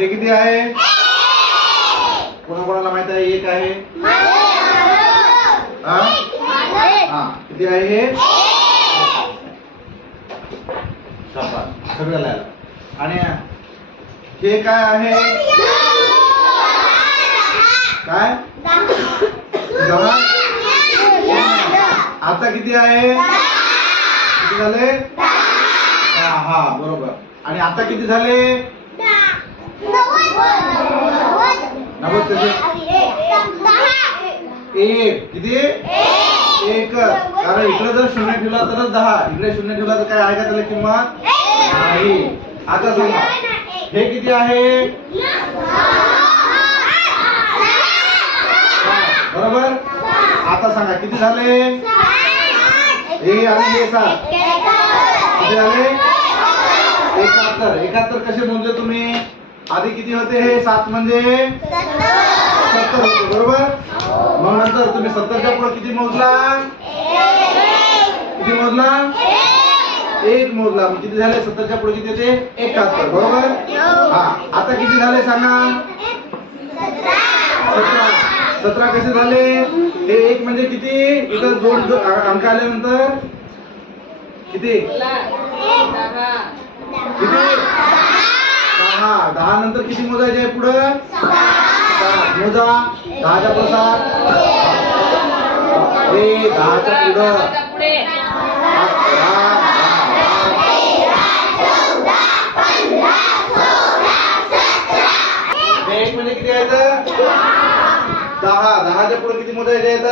ते किती आहे? कोणाकोणाला माहीत आहे? एक आहे. हा? हा. किती आहे? हे सगळ्याला आणि हे काय आहे? काय? आता किती आहे? किती झाले? हा बरोबर. आणि आता किती झाले? नव्वद एक किती? एक. कारण इकडे जर शून्य ठेवला तरच दहा. इकडे शून्य ठेवला तर काय आहे का त्याला किंमत? नाही. आता सांगा. हे किती आहे? बरोबर? आता सांगा. किती झाले? हे आणि हे सात. किती झाले एकाहत्तर. एकाहत्तर कसे मोजले तुम्ही? आधी किती होते हे? सात म्हणजे? सत्तर होते बरोबर? मग नंतर तुम्ही सत्तरच्या पुढे किती मोजला? किती मोजला? एक मोजला. किती झाले? सत्तरच्या पुढे किती येते एकाहत्तर बरोबर? हा. आता किती झाले सांगा? सतरा. सतरा कसे झाले? हे एक म्हणजे किती? इथं दोन अंक आल्यानंतर? किती? किती? दहा दहा नंतर किती मोजायचे आहे पुढं मोजा दहाच्या प्रसाद ए दहाचा दहाच्या पुढं एक म्हणजे किती दहा दहाच्या पुढे किती मोजायचे आहेत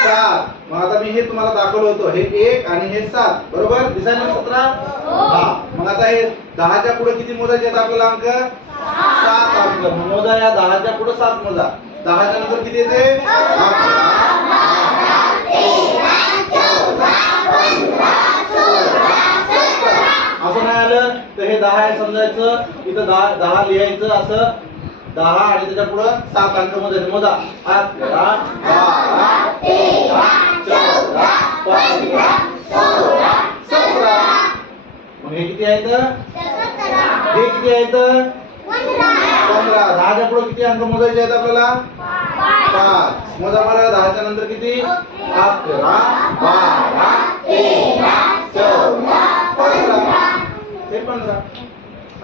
सात मग आता मी हे तुम्हाला दाखवलं होतं हे एक आणि हे सात बरोबर दिसायला सतरा हा मग आता हे दहाच्या पुढे किती मोजायचे आहेत आपल्याला अंक? सात अंक. मोजा या दहाच्या पुढे सात मोजा दहाच्या नंतर किती येते? असं नाही आलं तर हे दहा आहे समजायचं. इथं दहा दहा लिहायचं असं. दहा आणि त्याच्या पुढं सात अंकमध्ये मोजा अकरा बारा तेरा चौदा पंधरा सोळा हे किती आहेत हे किती आहेत पंधरा. दहाच्या पुढे किती अंक मोजायचे आहेत आपल्याला? पाच. मोजा मला दहाच्या नंतर किती? अकरा बारा. तेरा. चौदा. पंधरा. ते पंधरा.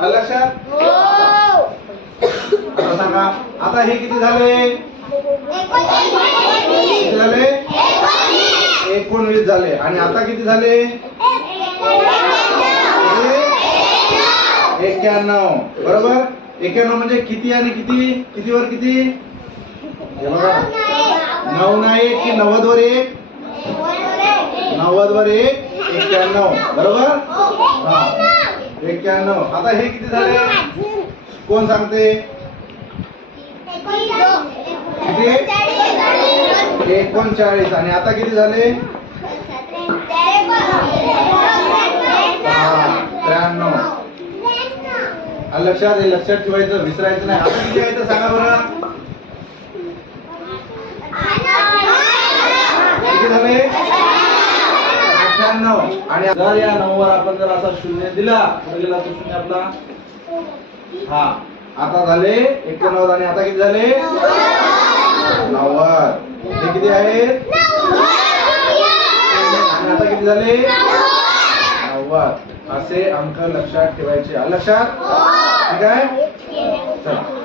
लक्षात? आता सांगा. आता हे किती झाले? किती झाले? एकोणवीस झाले. आणि आता किती झाले? एक्क्याण्णव. बरोबर? एक्क्याण्णव म्हणजे किती आणि किती? कितीवर किती? हे नऊ नाही एक की नव्वद वर एक? नव्वद वर एक? एक्क्याण्णव. बरोबर? हा. एक्क्याण्णव. आता हे किती झाले? कोण सांगते? किती? एकोणचाळीस. आणि आता किती झाले त्र्याण्णव आलं लक्षात हे लक्षात ठेवायचं विसरायचं नाही. आता किती आहे तर सांगा बरं. किती झाले? अठ्ठ्याण्णव. आणि जर या नऊवर आपण जर असा शून्य दिला कुठे गेला तो शून्य आपला. हा. आता झाले एकोणनव्वद आणि आता किती झाले? नव्वद. हे किती आहे? आणि आता किती झाले? नव्वद. असे अंक लक्षात ठेवायचे. लक्षात? Okay?